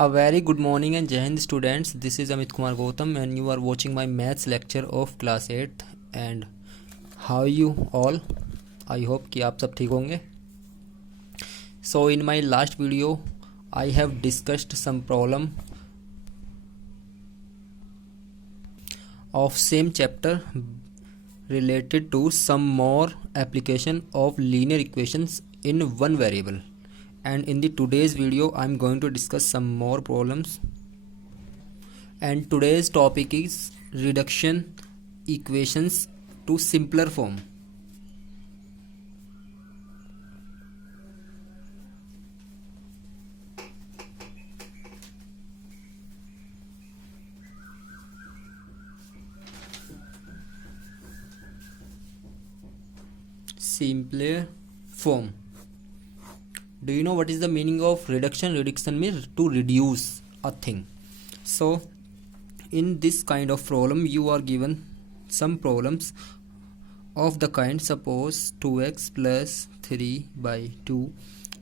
A very good morning and Jai Hind students. This is Amit Kumar Gautam and you are watching my maths lecture of class 8th. And how you all? I hope कि आप सब ठीक होंगे. So in my last video I have discussed some problem of same chapter related to some more application of linear equations in one variable. And in the today's video I'm going to discuss some more problems, and today's topic is reduction equations to simpler form. Simpler form. Do you know what is the meaning of reduction? Reduction means to reduce a thing. So in this kind of problem you are given some problems of the kind, suppose 2x plus 3 by 2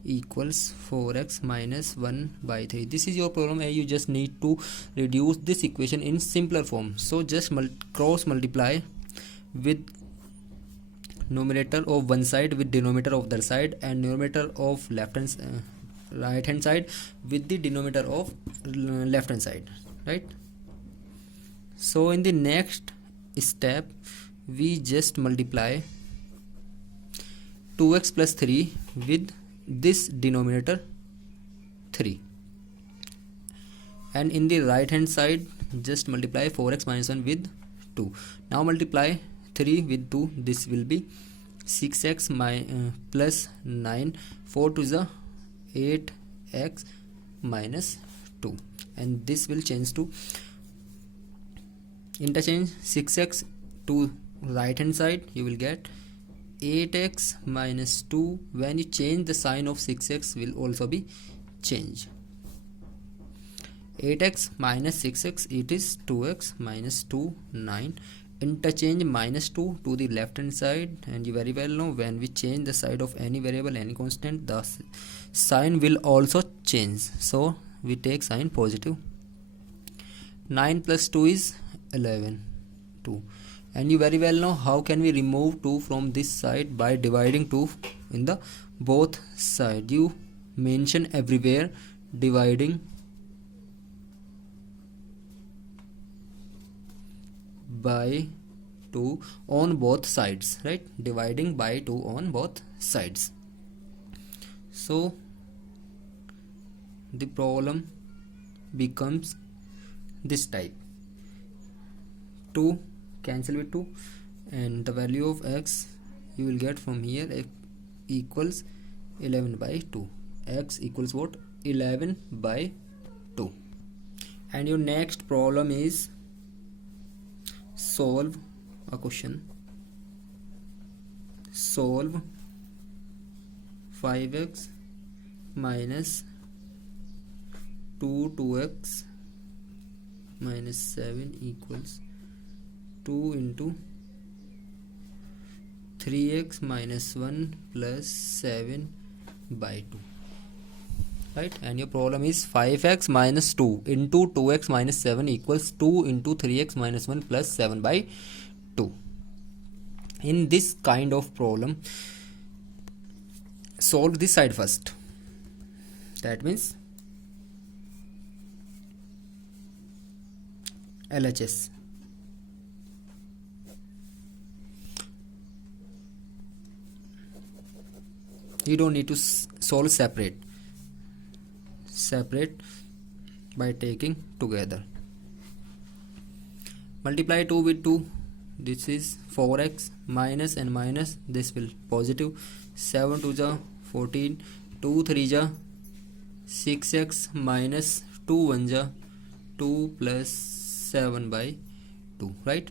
equals 4x minus 1 by 3. This is your problem and you just need to reduce this equation in simpler form. So just cross multiply with numerator of one side with denominator of the side, and numerator of right hand side with the denominator of left hand side, right? So in the next step we just multiply 2x plus 3 with this denominator 3, and in the right hand side just multiply 4x minus 1 with 2. Now multiply 3 with 2, this will be 6x plus 9, 4 to the 8x minus 2, and this will change to interchange 6x to right hand side, you will get 8x minus 2. When you change the sign of 6x will also be changed. 8x minus 6x, it is 2x minus 2, 9. Interchange minus 2 to the left hand side, and you very well know when we change the side of any variable, any constant, the sign will also change, so we take sign positive. 9 plus 2 is 11, 2, and you very well know how can we remove 2 from this side by dividing 2 in the both side. You mention everywhere dividing by 2 on both sides, right? Dividing by 2 on both sides. So the problem becomes this type: 2 cancel with 2, and the value of x you will get from here equals 11 by 2. X equals what? 11 by 2. And your next problem is solve a question. Solve 5x minus 2x minus 7 equals 2 into 3x minus 1 plus 7 by 2, right? And your problem is 5x minus 2 into 2x minus 7 equals 2 into 3x minus 1 plus 7 by 2. In this kind of problem, solve this side first. That means LHS. You don't need to solve separate by taking together. Multiply 2 with 2, this is 4x, minus and minus, this will positive. 7 to the 14, 2 3 ja 6x minus 2 1 ja 2 plus 7 by 2, right?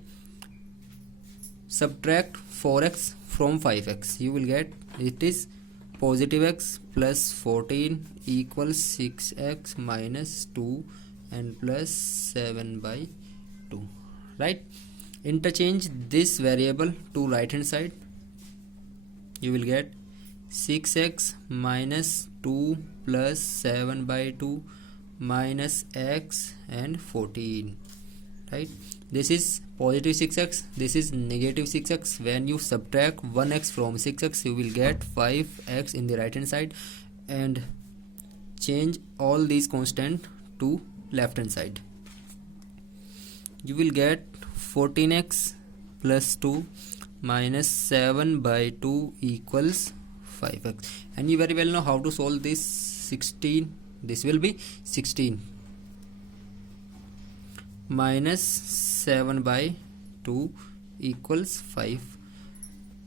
Subtract 4x from 5x, you will get it is positive x plus 14 equals 6x minus 2 and plus 7 by 2, right? Interchange this variable to right hand side, you will get 6x minus 2 plus 7 by 2 minus x and 14, right? This is positive 6x, this is negative 6x. When you subtract 1x from 6x, you will get 5x in the right hand side, and change all these constant to left hand side. You will get 14x plus 2 minus 7 by 2 equals 5x. And you very well know how to solve this. 16, this will be 16 minus 7 by 2 equals 5.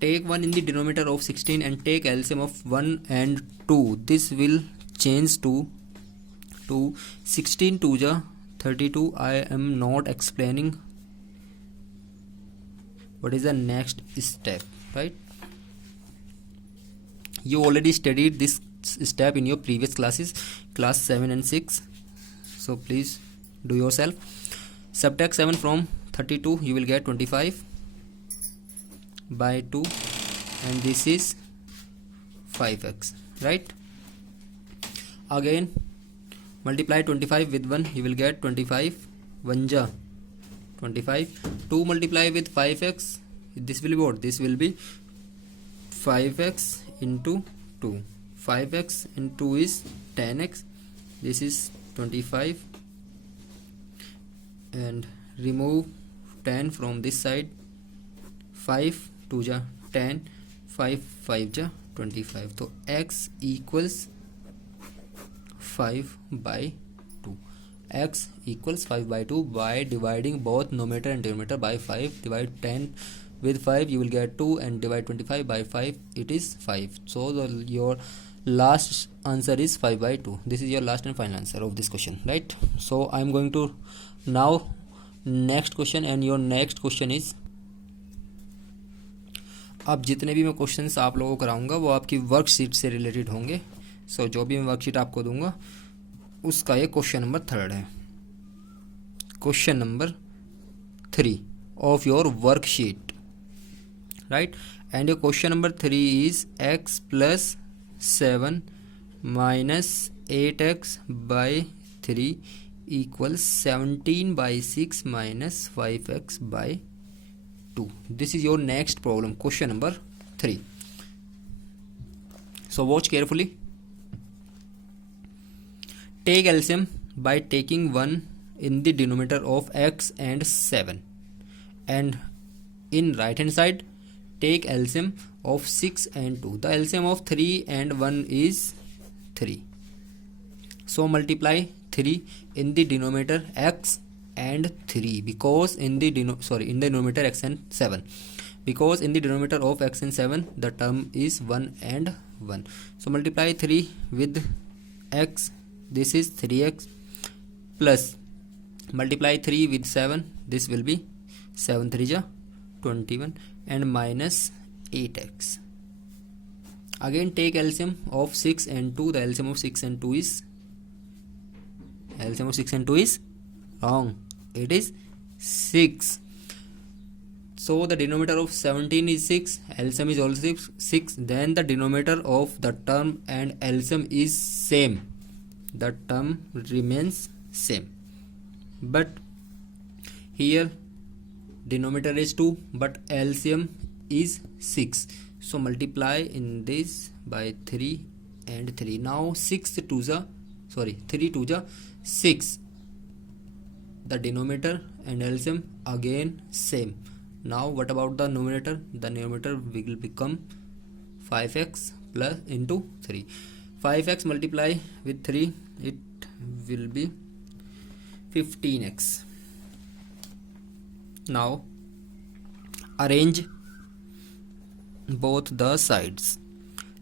Take 1 in the denominator of 16 and take LCM of 1 and 2. This will change to 2. 16 2 ja 32. I am not explaining what is the next step, right? You already studied this step in your previous classes, class 7 and 6, so please do yourself. Subtract 7 from 32, you will get 25 by 2, and this is 5x, right? Again multiply 25 with 1, you will get 25 1 ja 25. 2 multiply with 5x, this will be what? This will be 5x into 2. 5x into 2 is 10x. This is 25, and remove 10 from this side. 5 2 ja 10, 5 5 ja 25. So x equals 5 by 2. X equals 5 by 2 by dividing both numerator and denominator by 5. Divide 10 with 5, you will get 2, and divide 25 by 5, it is 5. So your last answer is 5 by 2. This is your last and final answer of this question, right? So I am going to now next question, and your next question is, अब जितने भी मैं questions आप लोगों को कराऊंगा वो आपकी वर्कशीट से रिलेटेड होंगे. सो जो भी मैं वर्कशीट आपको दूंगा उसका ये क्वेश्चन नंबर 3 है. Question number 3 of your worksheet, right? And your question number 3 is x plus 7 minus 8x by 3 equals 17 by 6 minus 5x by 2. This is your next problem, question number 3. So watch carefully. Take LCM by taking 1 in the denominator of x and 7, and in right hand side take LCM of 6 and 2. The LCM of 3 and 1 is 3. So multiply 3 in the denominator x and 3, because in the denominator x and 7, because in the denominator of x and 7 the term is 1 and 1. So multiply 3 with x, this is 3x, plus multiply 3 with 7, this will be 7 3 ja 21, and minus 8x. Again take LCM of 6 and 2. The LCM of 6 and 2 is wrong. It is 6. So the denominator of 17 is 6. LCM is also 6. Then the denominator of the term and LCM is same. The term remains same. But here denominator is 2, but LCM is 6. So multiply in this by 3 and 3. Now 3 2 ja 6. The denominator and LCM again same. Now what about the numerator? The numerator will become 5x plus into 3. 5x multiply with 3, it will be 15x. Now arrange both the sides.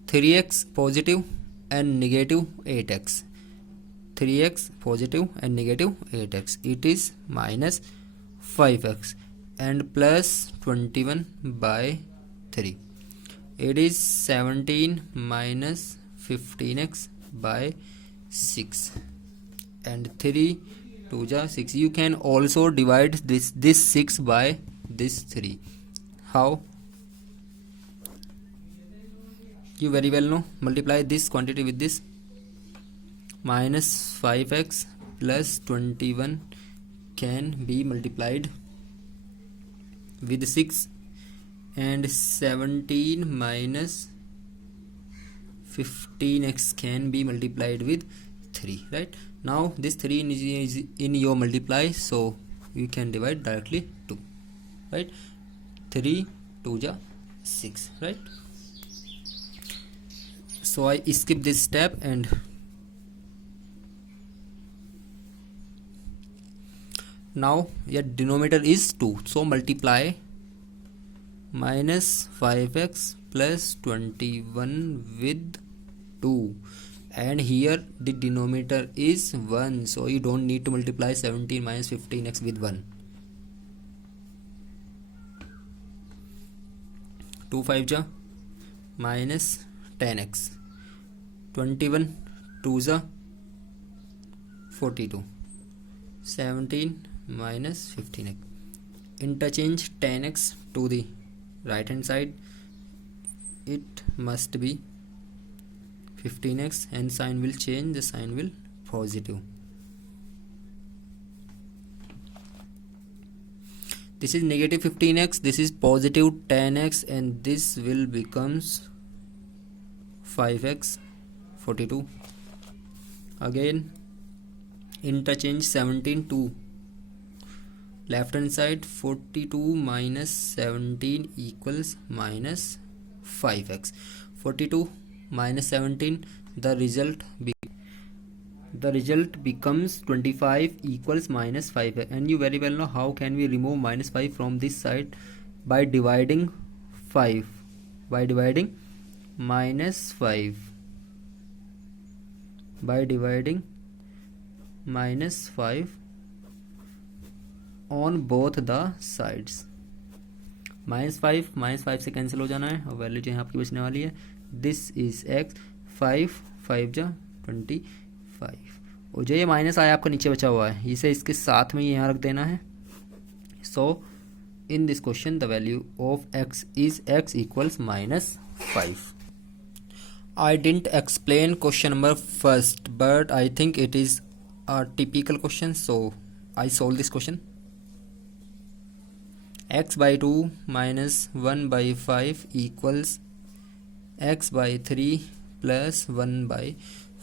3x positive and negative 8x. 3x positive and negative 8x. It is minus 5x and plus 21 by 3. It is 17 minus 15x by 6, and 3 2 ja 6. You can also divide this 6 by this 3. How? You very well know. Multiply this quantity with this. Minus 5x plus 21 can be multiplied with 6, and 17 minus 15x can be multiplied with 3, right? Now this 3 is in your multiply, so you can divide directly 2, right? 3 2 ja 6, right? So I skip this step, and now your denominator is 2, so multiply minus 5x plus 21 with 2, and here the denominator is 1, so you don't need to multiply 17 minus 15x with 1. 2 5 ja minus 10x, 21 2 ja 42, 17 minus 15x. Interchange 10x to the right hand side, it must be 15x, and sign will change, the sign will positive. This is negative 15x, this is positive 10x, and this will becomes 5x 42. Again interchange 17 to left hand side, 42 minus 17 equals minus 5x. 42 minus 17, the result becomes 25 equals minus 5, and you very well know how can we remove minus 5 from this side. By dividing 5, by dividing minus 5, by dividing minus 5 on both the sides. minus 5 से cancel हो जाना है, और value जो यहाँ आपकी बचने वाली है, दिस इज x, 5 5 जा 25, और जो ये माइनस आया आपका नीचे बचा हुआ है, इसे इसके साथ में यहाँ रख देना है. So in this question the value of x is x equals minus 5. I didn't explain question number first, but I think it is a typical question, so I solve this question. X by 2 minus 1 by 5 equals x by 3 plus 1 by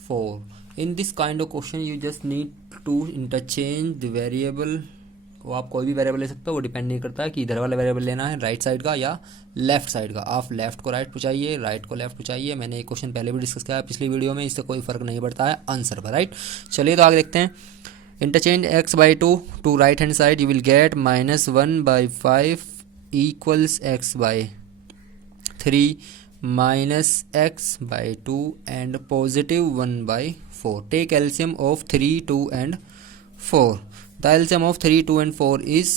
4. In this kind of question you just need to interchange the variable. वो आप कोई भी variable ले सकते हो, वो depend नहीं करता कि इधर वाला वेरिएबल लेना है राइट साइड का या लेफ्ट साइड का. आप लेफ्ट को राइट पूछाइए, राइट को लेफ्ट पूछाइए. मैंने एक क्वेश्चन पहले भी डिस्कस किया पिछली वीडियो में, इससे कोई फर्क नहीं पड़ता है आंसर पर, राइट. चलिए तो आगे देखते हैं. Interchange x by 2 to right hand side, you will get minus 1 by 5 equals x by 3 minus x by 2 and positive 1 by 4. Take LCM of 3, 2 and 4. The LCM of 3, 2 and 4 is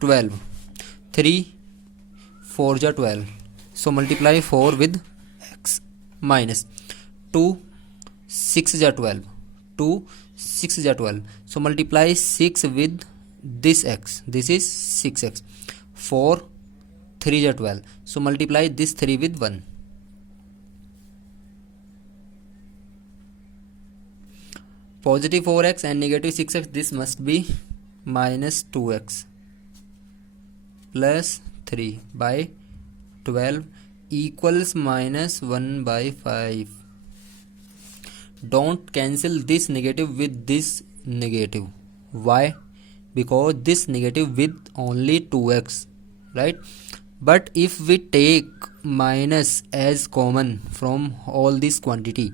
12. 3 4 ja 12. So multiply 4 with x minus 2 6 ja 12. 2 6 ja 12. So multiply 6 with this x. This is 6x. 4 3 ja 12. So multiply this 3 with 1. Positive 4x and negative 6x, this must be minus 2x plus 3 by 12 equals minus 1 by 5. Don't cancel this negative with this negative. Why? Because this negative with only 2x, right? But if we take minus as common from all this quantity,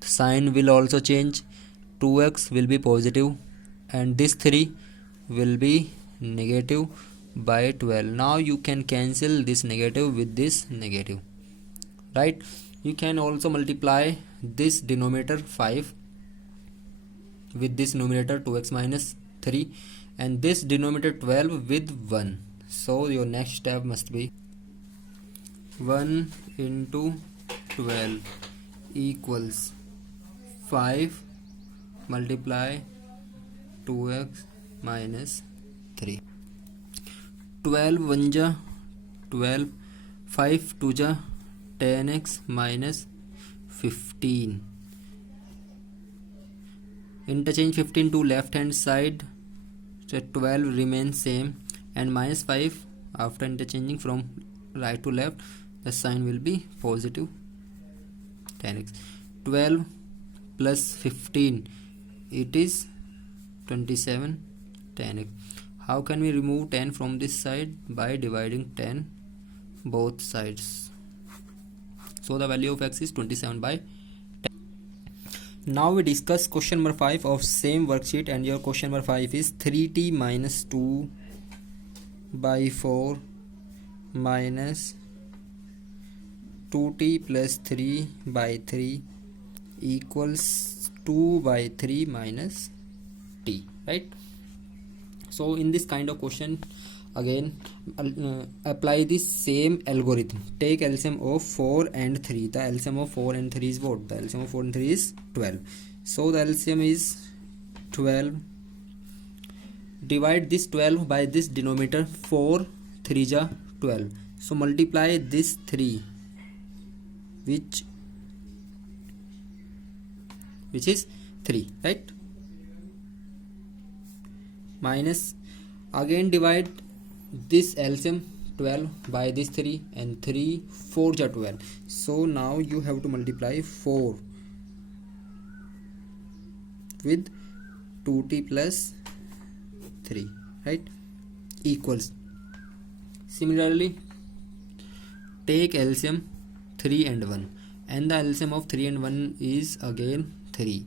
sign will also change. 2x will be positive and this 3 will be negative by 12. Now you can cancel this negative with this negative, right? You can also multiply this denominator 5 with this numerator 2x minus 3 and this denominator 12 with 1. So your next step must be 1 into 12 equals 5 multiply 2x minus 3. 12 1 ja 12, 5 2 ja 10x minus 15. Interchange 15 to left hand side, so 12 remains same, and minus 5 after interchanging from right to left, the sign will be positive 10x. 12 plus 15, it is 27 10x. How can we remove 10 from this side? By dividing 10 both sides. So the value of x is 27 by 10. Now we discuss question number 5 of same worksheet, and your question number 5 is 3t minus 2 by 4 minus 2t plus 3 by 3 equals 2 by 3 minus t, right? So in this kind of question, again apply the same algorithm. Take LCM of 4 and 3. The LCM of 4 and 3 is what? The LCM of 4 and 3 is 12. So the LCM is 12. Divide this 12 by this denominator. 4 3 ja 12. So multiply this 3, which is 3, right? Minus, again divide this LCM 12 by this 3, and 3 4 ja 12. So now you have to multiply 4 with 2t plus 3, right? Equals. Similarly, take LCM 3 and 1, and the LCM of 3 and 1 is again 3.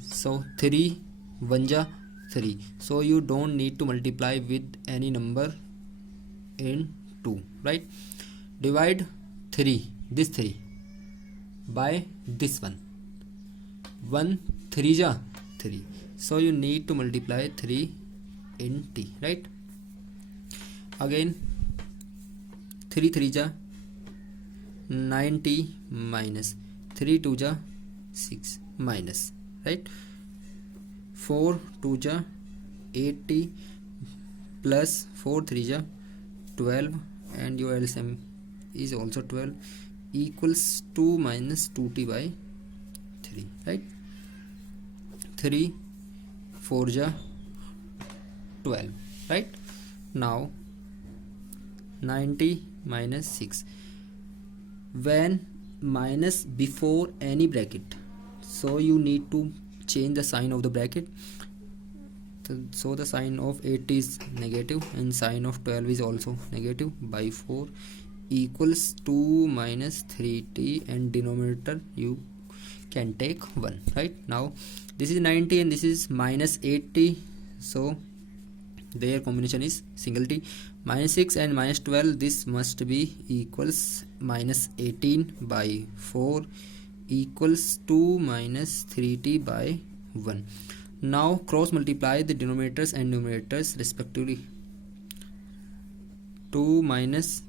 So 3 1 ja 3. So you don't need to multiply with any number in 2, right? Divide 3, this 3, by this one. 1 3 ja 3. So you need to multiply 3 in t, right? Again 3 3 ja 9t minus 3 2 ja 6 minus, right? 4 2 ja 8t plus 4 3 ja 12, and your LCM is also 12, equals 2 minus 2t by 3, right? 3 4 ja 12, right? Now 90 minus 6. When minus before any bracket, so you need to change the sign of the bracket. So the sign of 8 is negative and sign of 12 is also negative, by 4 equals 2 minus 3t, and denominator you can take 1, right? Now this is 90 and this is minus 8t, so their combination is single t. Minus 6 and minus 12, this must be equals minus 18 by 4 equals 2 minus 3t by 1. Now cross multiply the denominators and numerators respectively. 2 minus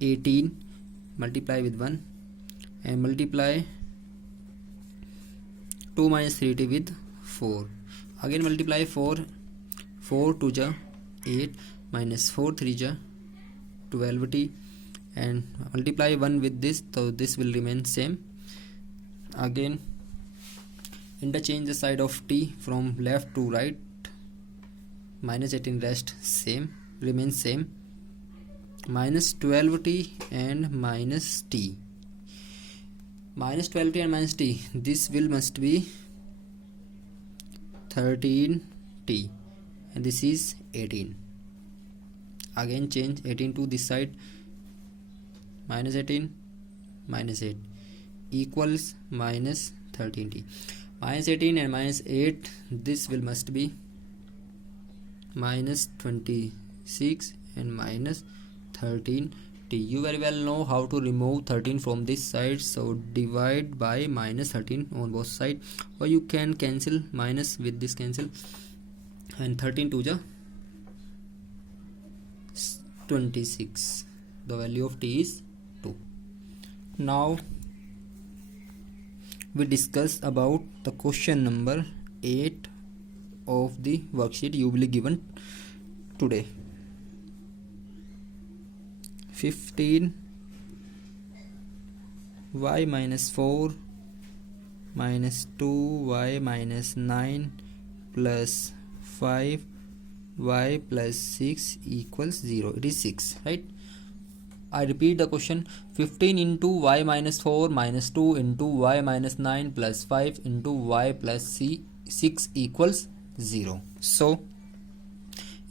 18 multiply with 1, and multiply 2 minus 3t with 4. Again multiply 4 2 ja 8 minus 4 3 ja 12t, and multiply 1 with this, so this will remain same. Again interchange the side of t from left to right. Minus 18 rest same, remains same. Minus 12t and minus t. Minus 12t and minus t, this will must be 13t, and this is 18. Again change 18 to this side. Minus 18 minus 8 equals minus 13t. Minus 18 and minus 8, this will must be minus 26 and minus 13t. You very well know how to remove 13 from this side, so divide by minus 13 on both sides, or you can cancel minus with this cancel, and 13 2 ja 26. The value of t is 2. Now we discuss about the question number 8 of the worksheet you will be given today. 15 y minus 4 minus 2y minus 9 plus 5y plus 6 equals 0. It is 6, right? I repeat the question. 15 into y minus 4 minus 2 into y minus 9 plus 5 into y plus 6 equals 0. So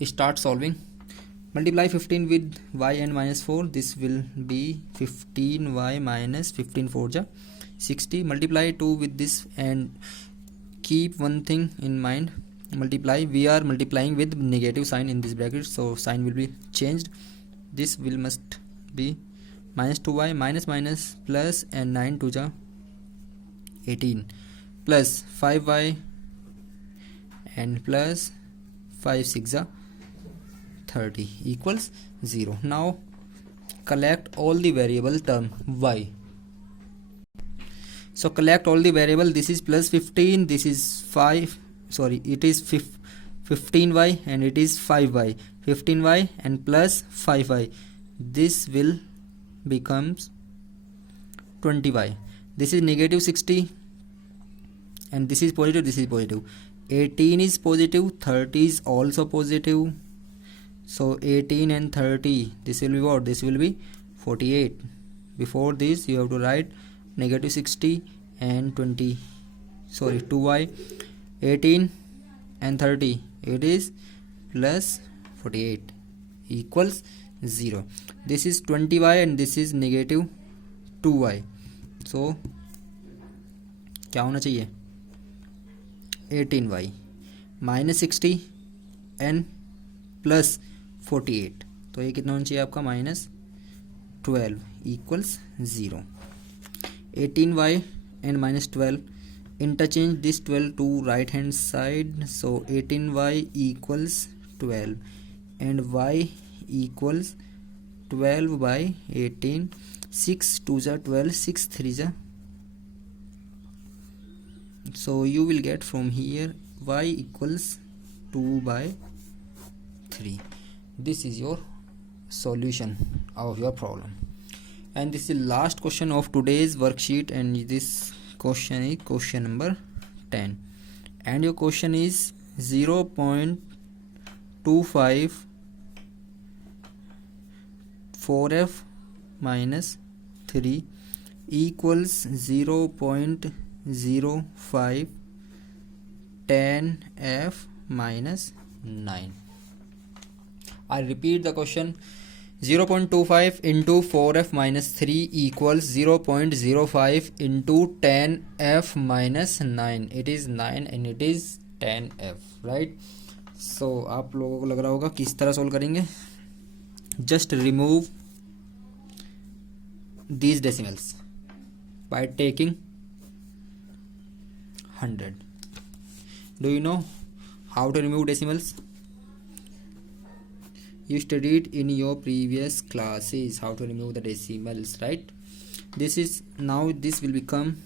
start solving. Multiply 15 with y and minus 4. This will be 15y minus 15 4 ja 60. Multiply 2 with this and keep one thing in mind. Multiply. We are multiplying with negative sign in this bracket, so sign will be changed. This will must be minus 2y minus minus plus and 9 2 ja 18 plus 5y and plus 5 6 ja 30 equals 0. Now collect all the variable term y. So collect all the variable. This is plus 15, this is 5, sorry, it is 15y and it is 5y. 15y and plus 5y, this will becomes 20y. This is negative 60 and this is positive, this is positive. 18 is positive, 30 is also positive. So 18 and 30, this will be what? This will be 48. Before this you have to write negative 60 and 2y. 18 and 30, it is plus 48 equals 0. This is 20y and this is negative 2y. So क्या होना चाहिए? 18y minus 60 and plus 48. तो ये कितना होना चाहिए आपका? minus 12 equals 0. 18y and minus 12, interchange this 12 to right hand side, so 18y equals 12 and y equals 12 by 18. 6 2 ja 12, 6 3 ja, so you will get from here y equals 2 by 3. This is your solution of your problem, and this is the last question of today's worksheet, and this question is question number 10, and your question is 0.25 4f minus 3 equals 0.05 10f minus 9. I repeat the question. 0.25 into 4f minus 3 equals 0.05 into 10f minus 9. It is 9 and it is 10f, right? So आप लोगों को लग रहा होगा किस तरह solve करेंगे. Just remove these decimals by taking 100. Do you know how to remove decimals? You studied in your previous classes how to remove the decimals, right? This is now, this will become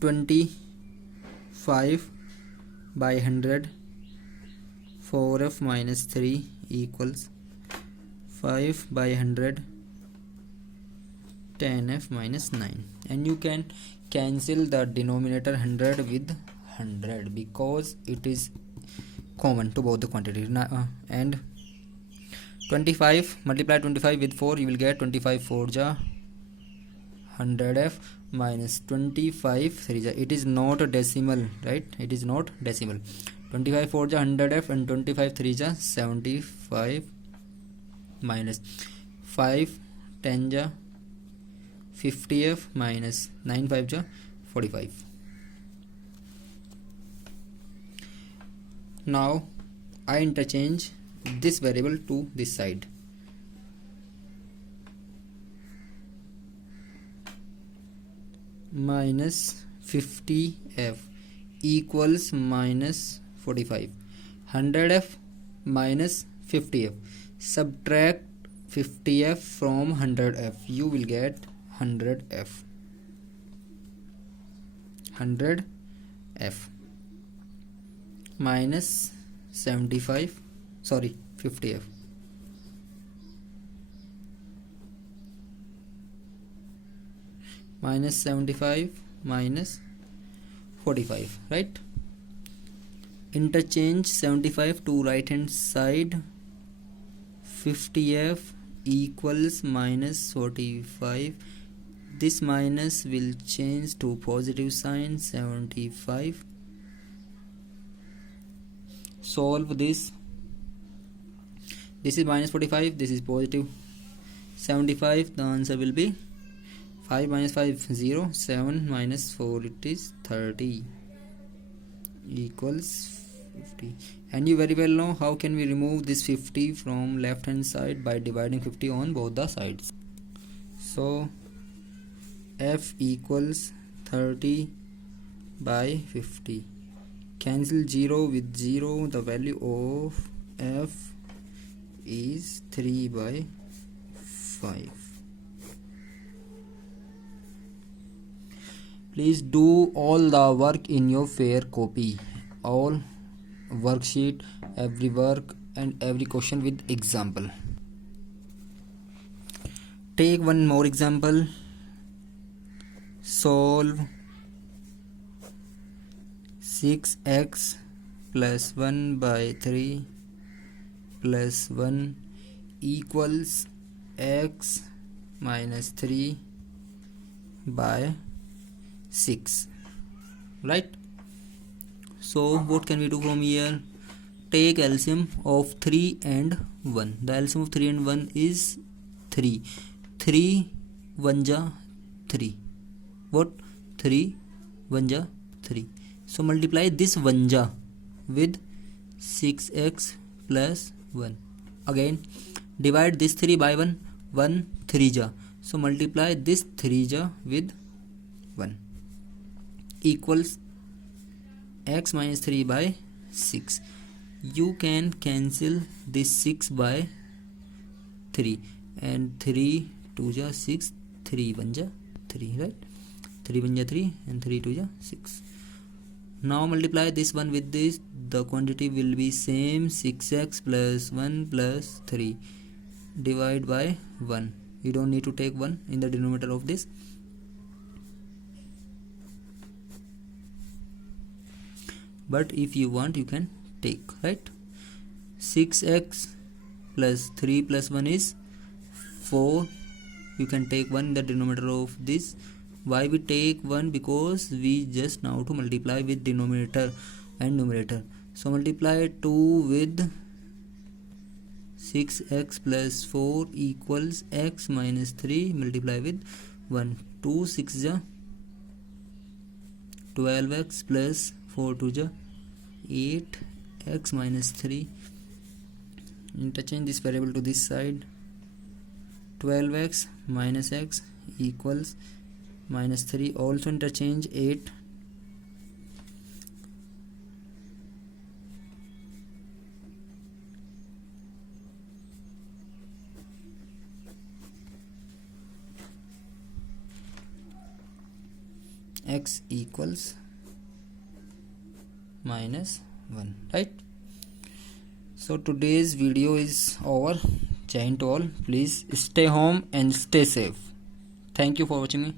25 by 100. 4f minus 3 equals 5 by 100 10f minus 9, and you can cancel the denominator 100 with 100 because it is common to both the quantities. And 25, multiply 25 with 4, you will get 25 4 ja 100f minus 25 3 ja. It is not a decimal, right? It is not decimal. 25 4 ja 100f and 25 3 ja 75 minus 5 10 ja 50f minus 9 5 ja 45. Now I interchange this variable to this side. Minus 50f equals minus 45. 100f minus 50f. Subtract 50f from 100f. You will get 100f. 100f minus 75, sorry, 50f. minus 75 minus 45, right? Interchange 75 to right hand side. 50f equals minus 45. This minus will change to positive sign. 75. Solve this. This is minus 45, this is positive 75. The answer will be 5 minus 5 0, 7 minus 4 it is 30 equals 50. And you very well know how can we remove this 50 from left hand side by dividing 50 on both the sides. So f equals 30 by 50. Cancel 0 with 0. The value of f is 3 by 5. Please do all the work in your fair copy. All worksheet, every work and every question with example. Take one more example. Solve 6x plus 1 by 3 plus 1 equals x minus 3 by 6, right? So what can we do from here? Take LCM of 3 and 1. The LCM of 3 and 1 is 3. 3 1 ja 3. What? 3 1 ja 3. So multiply this 1 ja with 6x plus 1. Again divide this 3 by 1. 1 3 ja. So multiply this 3 ja with 1 equals x minus 3 by 6. You can cancel this 6 by 3 and 3 2 ja 6, 3 1 ja 3, right? 3 1 ja 3 and 3 2 ja 6. Now multiply this one with this. The quantity will be same. 6x plus 1 plus 3. Divide by 1. You don't need to take 1 in the denominator of this. But if you want you can take, right? 6x plus 3 plus 1 is 4. You can take 1 in the denominator of this. Why we take 1? Because we just now to multiply with denominator and numerator. So multiply 2 with 6x plus 4 equals x minus 3 multiply with 1. 2 6 ja 12x plus 4 2 ja 8, x minus 3. Interchange this variable to this side. 12x minus x equals minus 3. Also interchange 8. X equals minus 1, right? So today's video is over. Jai Hind to all. Please stay home and stay safe. Thank you for watching me.